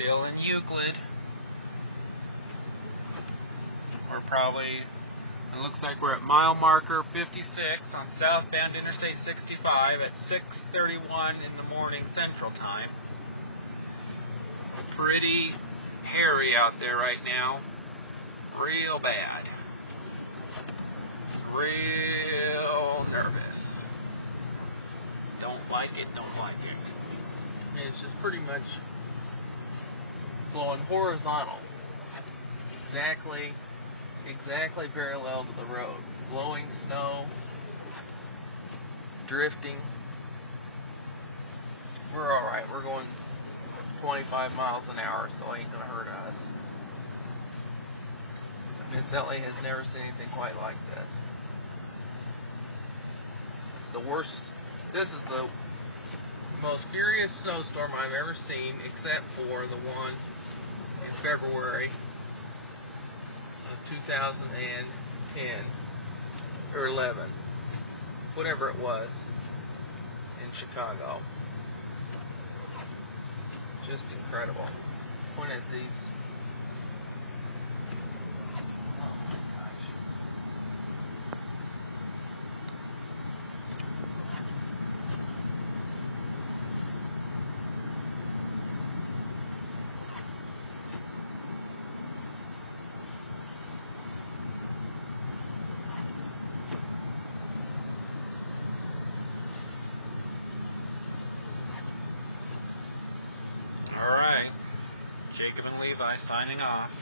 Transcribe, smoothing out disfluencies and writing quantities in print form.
Still in Euclid. We're probably, it looks like we're at mile marker 56 on southbound Interstate 65 at 6:31 in the morning Central Time. It's pretty hairy out there right now. Real bad. Real nervous. Don't like it, don't like it. It's just pretty much blowing horizontal. Exactly parallel to the road. Blowing snow, drifting. We're alright. We're going 25 miles an hour, so it ain't gonna hurt us. Miss Ellie has never seen anything quite like this. It's the worst. This is the most furious snowstorm I've ever seen, except for the one in February of 2010 or 11, whatever it was, in Chicago. Just incredible. Point at these. Oh my gosh. Alright, Jacob and Levi signing off.